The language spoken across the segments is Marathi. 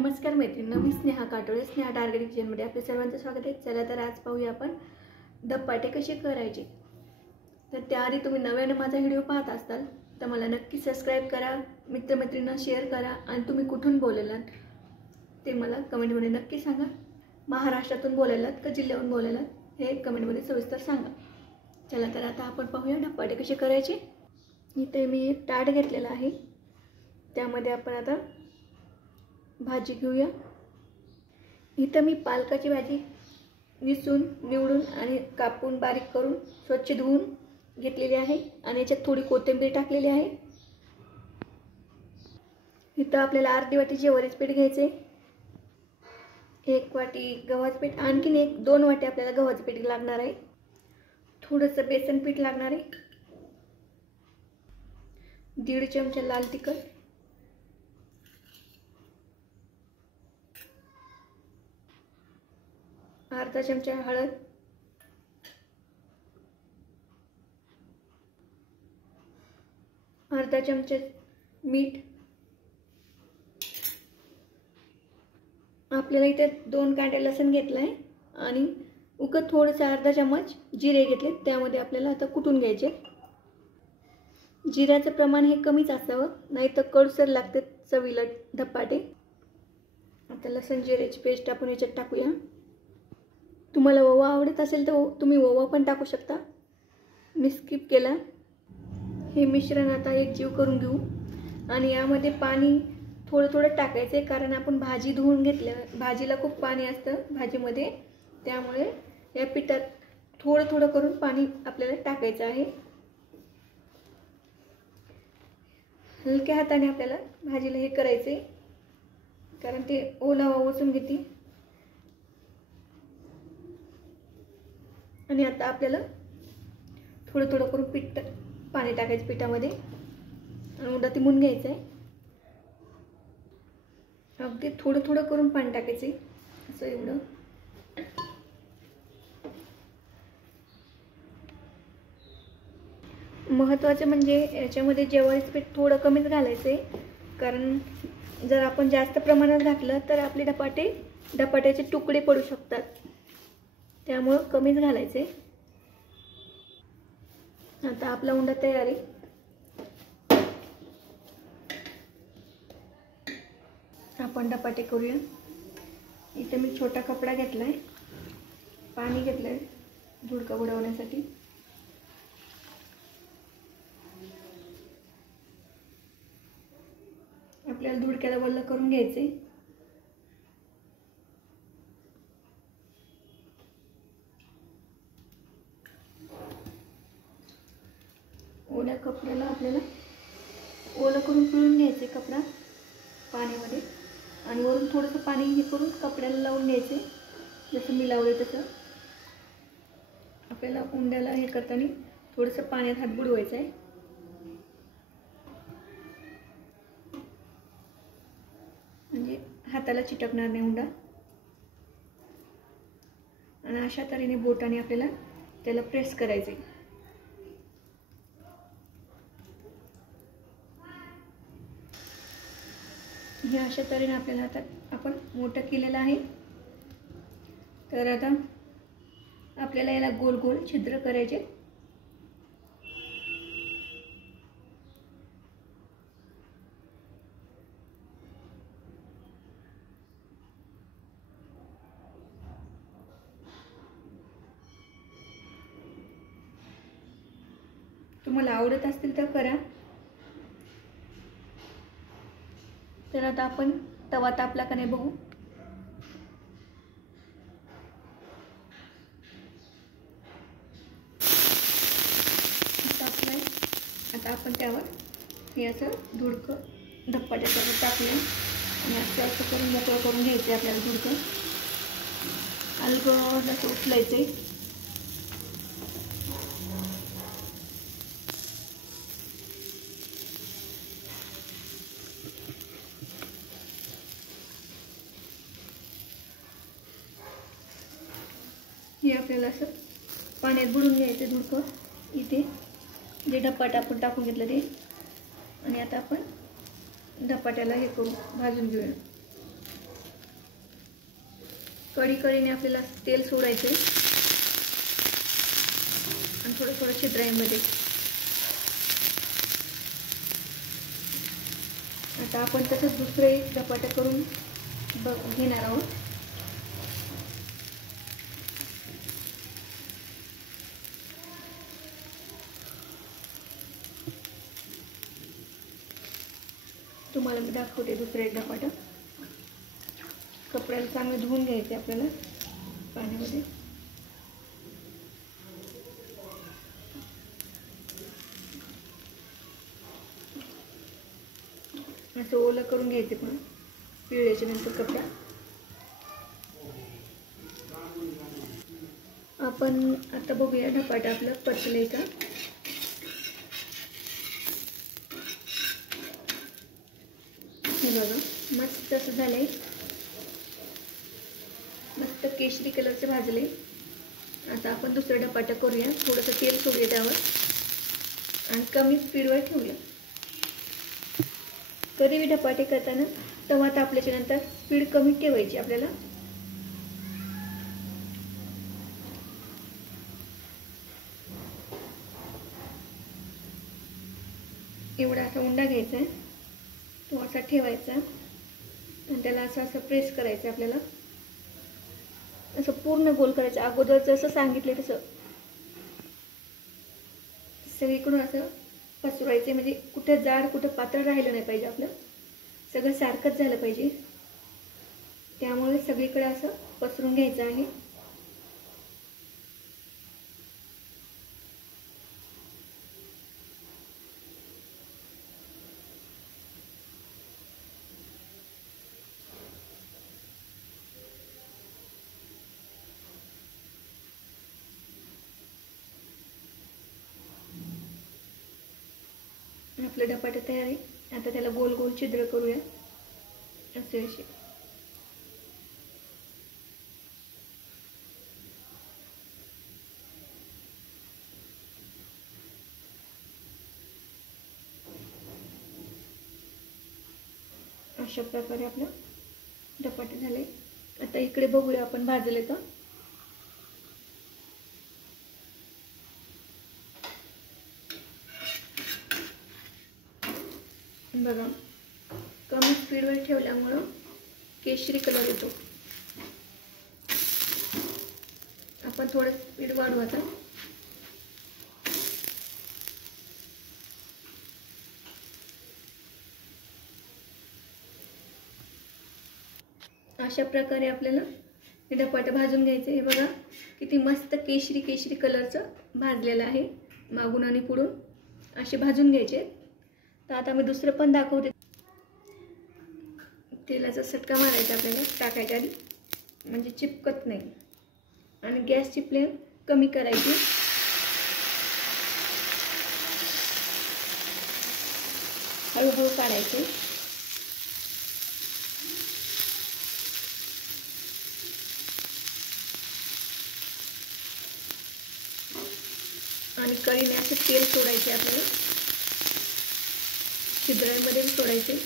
नमस्कार मैत्रिणी, मी स्नेहा काटोळे, स्नेहा टार्गेट किचनमध्ये आपले सर्वांचं स्वागत आहे। चला तर आज पाहूया आपण धपाटे कसे करायचे। तर त्याआधी तुम्ही नव्याने माझा व्हिडिओ पाहत असाल तर मला नक्की सबस्क्राइब करा, मित्रमैत्रिणींना शेअर करा आणि तुम्ही कुठून बोललात ते मला कमेंटमध्ये नक्की सांगा। महाराष्ट्रातून बोललात का जिल्ह्याहून बोललात हे कमेंटमध्ये सविस्तर सांगा। चला तर आता आपण पाहूया धपाटे कसे करायचे। इथे मी एक ताट घेतलेला आहे, त्यामध्ये आपण आता भाजी घेऊया। इथं मी पालकाची भाजी निसून निवडून आणि कापून बारीक करून स्वच्छ धुवून घेतलेली आहे आणि याच्यात थोडी कोथिंबीर टाकलेली आहे। इथं आपल्याला अर्धी वाटी ज्वारीचे पीठ घ्यायचे, एक वाटी गव्हाचे पीठ, आणखीन एक 2 वाटी आपल्याला गव्हाचे पीठ लागणार आहे। थोडंसं बेसन पीठ लागणार आहे, 1.5 चमचा लाल तिखट, अर्धा चमचा हळद, अर्धा चमचा मीठ। आपल्याला इथे 2 कांडे लसूण घेतला आहे आणि थोडंसं अर्धा चमच जिरे घेतले, त्यामध्ये आपल्याला आता कुटून घ्यायचे। जिऱ्याचं प्रमाण हे कमीच असावं, नाही तर कडसर लागते चवीला धपाटे। आता लसूण जिऱ्याची पेस्ट आपण याच्यात टाकूया। तुम्हाला ओवा आवडत असेल तर तुम्ही ओवा पण टाकू शकता, मी स्किप केला। हे मिश्रण आता एकजीव करून घेऊ आणि यामध्ये पाणी थोडं थोडं टाकायचे, कारण आपण भाजी धुवून घेतल्या, भाजीला खूप पाणी असतं भाजीमध्ये, त्यामुळे या पिठात थोडं थोडं करून पाणी आपल्याला टाकायचं आहे। हलक्या हाताने आपल्याला भाजीला हे करायचे, कारण ते ओलावा ओसून घेते। आणि आता आपल्याला थोडं थोडं करून पाणी टाकायचं पिठामध्ये आणि उंडा तिमून घ्यायचं आहे। अगदी थोडं थोडं करून पाणी टाकायचे, असं एवढं। महत्त्वाचं म्हणजे याच्यामध्ये ज्वारीचं पीठ थोडं कमीच घालायचं आहे, कारण जर आपण जास्त प्रमाणात घातलं तर आपले धपाट्याचे तुकडे पडू शकतात, त्यामुळे कमीच घालायचे। आता आपला उंडा तयार आहे। आपण धपाटे करूया। इथे मी छोटा कपडा घेतलाय, पाणी घेतलंय झुडका बुडवण्यासाठी। आपल्याला झुडक्याला वल्ल करून घ्यायचे। ओल्या कपड्याला आपल्याला ओलं करून पिळून घ्यायचे कपडा पाण्यामध्ये, आणि वरून थोडंसं पाणी हे करून कपड्याला लावून घ्यायचे, जसं मी लावले तसं। आपल्याला उंड्याला हे करताना थोडंसं पाण्यात हात बुडवायचा आहे, म्हणजे हाताला चिटकणार नाही उंडा। आणि अशा तऱ्हेने बोटाने आपल्याला त्याला प्रेस करायचे। हे अशा तऱ्हेने आपल्याला आता आपण मोठं केलेलं आहे। तर आता आपल्याला याला गोल गोल छिद्र करायचे। तुम्हाला आवडत असतील तर करा। तर आता आपण तवा तापला का नाही बघू। तापलाय, आता आपण त्यावर हे असं झुडकं धपाट्याचं टाकलं आणि असं असं करून मोकळं करून घ्यायचं आपल्याला। झुडकं अलगद असं उचलायचं। हे आपल्याला असं पाण्यात बुडून घ्यायचं झुडकं, इथे जे धपाटा आपण टाकून घेतलं ते। आणि आता आपण धपाट्याला हे करू, भाजून घेऊया। कढीने आपल्याला तेल सोडायचं आहे आणि थोडं थोडं छिद्राईमध्ये. आता आपण तसंच दुसरे धपाटे करून घेणार आहोत. तुम्हाला मी दाखवते दुसरे धपाटे. कपड्याला चांगले धुवून घ्यायचे आपल्याला पाण्यामध्ये. असं ओलं करून घ्यायचे पण पिळल्याच्या नंतर कपडा. आपण आता बघूया धपाटे आपलं पचलंय का. हे बघा मस्त असं झालंय, मस्त केशरी कलरचे भाजले. आता आपण दुसरं धपाटा करूया. थोडंसं तेल सोडूया त्यावर आणि कमी स्पीडवर ठेवूया. कधी बी धपाटे करताना तवा तापल्याच्या नंतर स्पीड कमी ठेवायची आपल्याला. एवढा असा उंडा घ्यायचा आहे, तो असा ठेवायचा आणि त्याला असं असं प्रेस करायचं आपल्याला. असं पूर्ण गोल करायचं अगोदर जसं सांगितलं तसं. सगळीकडून असं पसरवायचं, म्हणजे कुठे जाड कुठे पातळ राहिलं नाही पाहिजे. आपलं सगळं सारखंच झालं पाहिजे. त्यामुळे सगळीकडे असं पसरून घ्यायचं आहे. आपलं धपाटे तयार आहे. आता त्याला गोल गोल छिद्र करूया असे असे. अशा प्रकारे आपलं धपाटे झाले. आता इकडे बघूया आपण भाजले का. बघा कमी स्पीडवर ठेवल्यामुळं केशरी कलर येतो. आपण थोडं स्पीड वाढवू आता. अशा प्रकारे आपल्याला हे धपाटे भाजून घ्यायचे. हे बघा किती मस्त केशरी केशरी कलरचं भाजलेलं आहे, मागून आणि पुढून असे भाजून घ्यायचे. तर आता मी दुसरं पण दाखवते. तेलाचा चटका मारायचा आपल्याला टाकायच्या आधी, म्हणजे चिपकत नाही. आणि गॅसची फ्लेम कमी करायची. हळूहळू काढायचे. आणि कढीने असे तेल सोडायचे आपल्याला, छिद्रांमध्ये सोडायचे.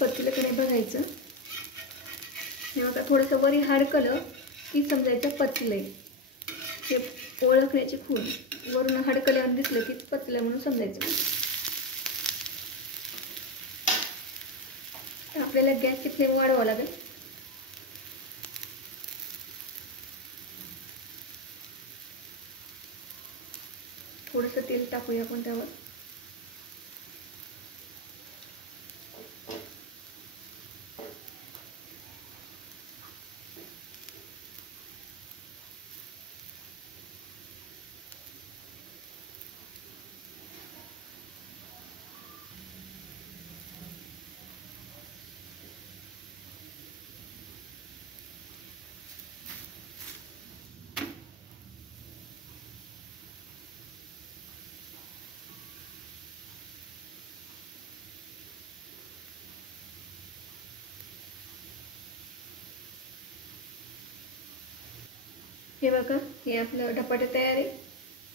पतलं की नाही बघायचं. हे बघा थोडंसं वरी हडकलं की समजायचं पतलंय. हे ओळखण्याची खूण. वरून हडकल्यावर दिसलं की पतलं म्हणून समजायचं. आपल्याला गॅसची फ्लेम वाढवावं लागेल. थोडंसं तेल टाकूया आपण त्यावर. हे बघा, हे आपलं धपाटे तयार आहे.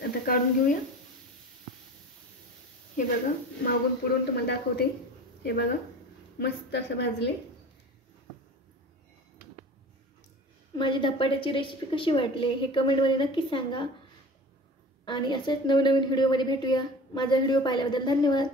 आता काढून घेऊया. हे बघा, मागून पुढून तुम्हाला दाखवते. हे बघा, मस्त असं भाजले. माझी धपाट्याची रेसिपी कशी वाटली हे कमेंटमध्ये नक्की सांगा. आणि असेच नवीन व्हिडिओमध्ये भेटूया. माझा व्हिडिओ पाहिल्याबद्दल धन्यवाद.